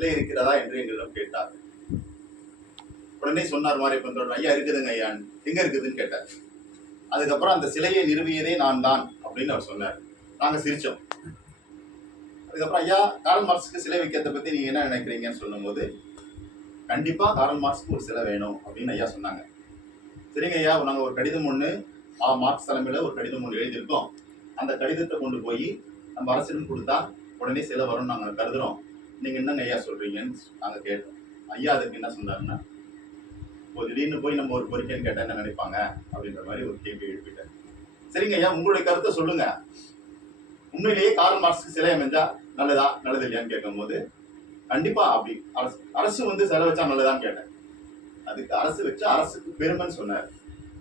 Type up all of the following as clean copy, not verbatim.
சிலை இருக்கிறதா என்று எங்களிடம் கேட்டார். உடனே சொன்னார் மாரியப்பன் ஐயா இருக்குதுங்க ஐயா. எங்க இருக்குதுன்னு கேட்டார். அதுக்கப்புறம் அந்த சிலையை நிறுவியதே நான் தான் அப்படின்னு அவர் சொன்னார். நாங்க சிரிச்சோம். அதுக்கப்புறம் ஐயா கார்ல் மார்க்ஸுக்கு சிலை வைக்கிறத பத்தி நீங்க என்ன நினைக்கிறீங்கன்னு சொல்லும் போது, கண்டிப்பா கார்ல் மார்க்ஸுக்கு ஒரு சிலை வேணும் அப்படின்னு ஐயா சொன்னாங்க. சரிங்க ஐயா, நாங்க ஒரு கடிதம் ஒண்ணு மார்க்ஸ் தலைமையில ஒரு கடிதம் ஒன்று எழுதியிருக்கோம். அந்த கடிதத்தை கொண்டு போய் நம்ம அரசிடம் கொடுத்தா உடனே சிலை வரும்னு நாங்க கருதுறோம். நீங்க என்னங்க ஐயா சொல்றீங்கன்னு நாங்க கேட்டோம். ஐயா அதுக்கு என்ன சொன்னாருன்னா, திடீர்னு போய் நம்ம ஒரு கோரிக்கைன்னு கேட்டா என்ன நினைப்பாங்க அப்படின்ற மாதிரி ஒரு கேள்வி எழுப்பிட்டார். சரிங்க ஐயா, உங்களுடைய கருத்தை சொல்லுங்க. உண்மையிலேயே கார்ல் மார்க்ஸுக்கு சிலை அமைஞ்சா நல்லதா நல்லது இல்லையான்னு கேட்கும் போது, கண்டிப்பா அப்படி அரசு சிலை வச்சா நல்லதான்னு கேட்டேன். அதுக்கு அரசு வச்சா அரசுக்கு பெருமைன்னு சொன்னார்.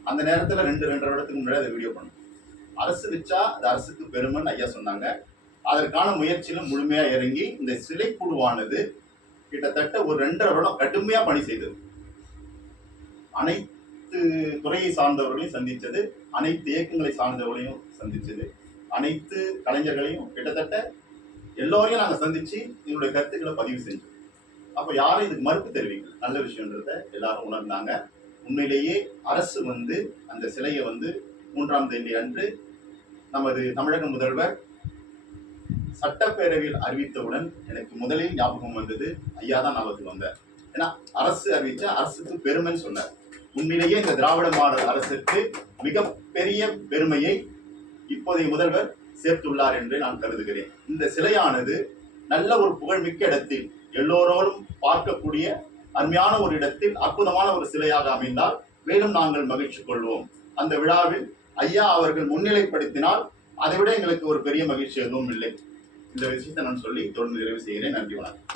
அந்த நேரத்துல 2-2.5 வருடத்துக்கு முன்னாடி அதை வீடியோ பண்ணோம். அரசு வச்சா அது அரசுக்கு பெருமைன்னு ஐயா சொன்னாங்க. அதற்கான முயற்சியிலும் முழுமையா இறங்கி இந்த சிலை குழுவானது கிட்டத்தட்ட ஒரு 2.5 வருடம் கடுமையா பணி செய்தது. அனைத்து துறையை சார்ந்தவர்களையும் சந்திச்சது, அனைத்து இயக்கங்களை சார்ந்தவர்களையும் சந்திச்சது, அனைத்து கலைஞர்களையும் கிட்டத்தட்ட எல்லோரையும் நாங்க சந்திச்சு எங்களுடைய கருத்துக்களை பதிவு செஞ்சோம். அப்ப யாரும் இதுக்கு மறுப்பு தெரிவிக்கல. நல்ல விஷயம்ன்றத எல்லாரும் உணர்ந்தாங்க. உண்மையிலேயே அரசு அந்த சிலையை 3ஆம் தேதி அன்று நமது தமிழக முதல்வர் சட்டப்பேரவையில் அறிவித்தவுடன் எனக்கு முதலில் ஞாபகம் வந்தது ஐயா தான் ஞாபகத்துக்கு வந்தார். ஏன்னா அரசு அறிவிச்ச அரசுக்கு பெருமைன்னு சொன்னார். உண்மையிலேயே இந்த திராவிட மாடல் அரசுக்கு மிகப்பெரிய பெருமையை இப்போதைய முதல்வர் சேர்த்துள்ளார் என்று நான் கருதுகிறேன். இந்த சிலையானது நல்ல ஒரு புகழ்மிக்க இடத்தில் எல்லோரோடும் பார்க்கக்கூடிய அருமையான ஒரு இடத்தில் அற்புதமான ஒரு சிலையாக அமைந்தால் மேலும் நாங்கள் மகிழ்ச்சி கொள்வோம். அந்த விழாவில் ஐயா அவர்கள் முன்னிலைப்படுத்தினால் அதை விட எங்களுக்கு ஒரு பெரிய மகிழ்ச்சி எதுவும் இல்லை. இந்த விஷயத்தை நான் சொல்லி தொடர்ந்து நிறைவு செய்கிறேன். நன்றி, வணக்கம்.